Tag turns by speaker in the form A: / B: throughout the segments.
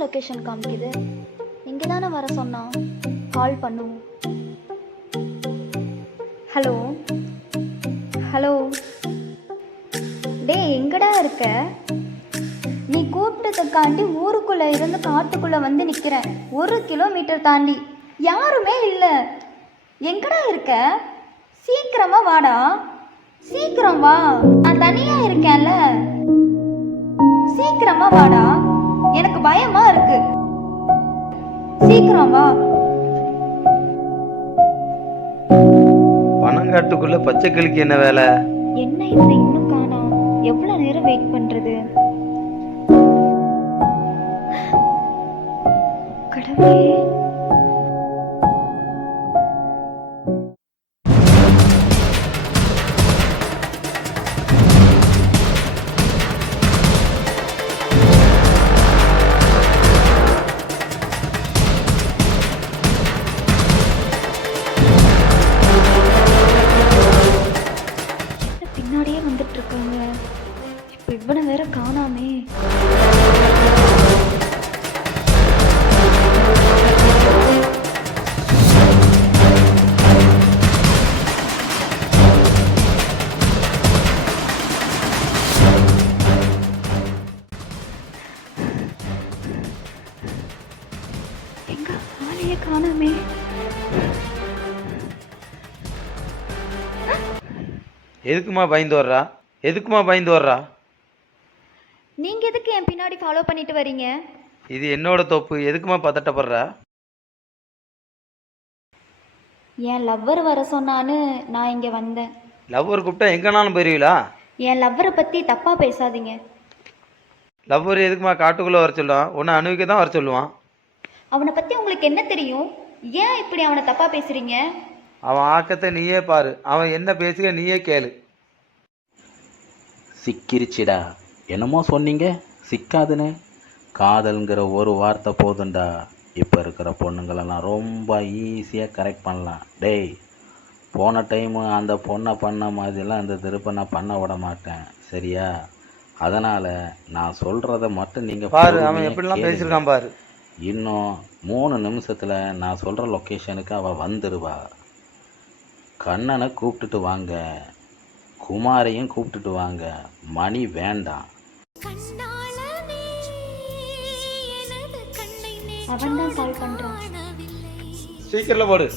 A: Location காமிக்குது? இங்கே தானே வர சொன்னான். கால் பண்ணுவோம். ஹலோ ஹலோ டேய் எங்கடா இருக்க? நீ கூப்பிட்டதுக்காண்டி ஊருக்குள்ளே இருந்து காட்டுக்குள்ளே வந்து நிற்கிறேன் ஒரு கிலோமீட்டர் தாண்டி. யாருமே இல்லை. எங்கடா இருக்க? சீக்கிரமா வாடா. சீக்கிரம் வா. நான் தனியா இருக்கேன்ல. சீக்கிரமா வாடா. எனக்கு பயமா சீக்கிரம் வா.
B: பனங்காட்டுக்குள்ள பச்சை கிளிக்கு என்ன வேலை?
A: என்ன இந்த இன்னும் காணோம் எவ்வளவு நேரம் வெயிட் பண்றது? கடவுளே. பின்னாடியே வந்துட்டு இருக்காங்க இப்போ இவனை வேற காணாமே. எங்க ஆளையே காணாமே.
B: எதுக்குமா பயந்து வர்றா? எதுக்குமா பயந்து வர்றா?
A: நீங்க எதுக்கு என் பின்னாடி ஃபாலோ பண்ணிட்டு வரீங்க?
B: இது என்னோட தோப்பு. எதுக்குமா பதட்டப்படுறா?
A: என் லவ்வர் வர சொன்னான்னு நான் இங்க வந்தேன்.
B: லவ்வர் கூப்பிட்டா எங்கனாலும் போயிருவீங்களா
A: என் லவ்வரை பத்தி தப்பா பேசாதீங்க.
B: லவ்வர் எதுக்குமா காட்டுக்குள்ளே வர சொல்லுவான்? உன்னை அணுவிக்க தான் வர சொல்லுவான்.
A: அவனை பத்தி உங்களுக்கு என்ன தெரியும்? ஏன் இப்படி அவனை தப்பா பேசுறீங்க?
B: அவன் ஆக்கத்தை நீயே பாரு. அவன் என்ன பேசுக நீயே கேளு.
C: சிக்கிருச்சுடா. என்னமோ சொன்னீங்க? சிக்காதுன்னு. காதல்ங்கிற ஒரு வார்த்தை போதும்டா இப்போ இருக்கிற பொண்ணுங்களெல்லாம் ரொம்ப ஈஸியாக கரெக்ட் பண்ணலாம். டேய் போன டைமு அந்த பொண்ணை பண்ண மாதிரிலாம் இந்த திருப்ப நான் பண்ண விட மாட்டேன். சரியா? அதனால் நான் சொல்கிறத மட்டும் நீங்கள்
B: பாரு அவன் எப்படிலாம் பேசியிருக்கான் பாரு.
C: இன்னும் மூணு நிமிஷத்தில் நான் சொல்கிற லொக்கேஷனுக்கு அவள் வந்துடுவா கண்ணனை கூப்பிட்டுட்டு வாங்க. குமாரையும் கூப்பிட்டுட்டு வாங்க. மணி வேண்டாம்.
A: அவன் தான் கால் பண்றான்.
B: போடு.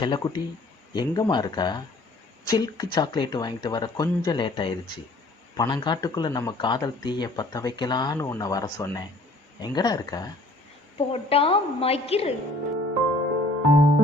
C: செல்லக்குட்டி எங்கம்மா இருக்கா? சில்க் சாக்லேட் வாங்கிட்டு வர கொஞ்சம் லேட் ஆயிருச்சு. பனங்காட்டுக்குள்ளே நம்ம காதல் தீயை பற்ற வைக்கலான்னு உன்னை வர சொன்னேன். எங்கடா இருக்கா?
A: போட்டா மகிரு. Thank you.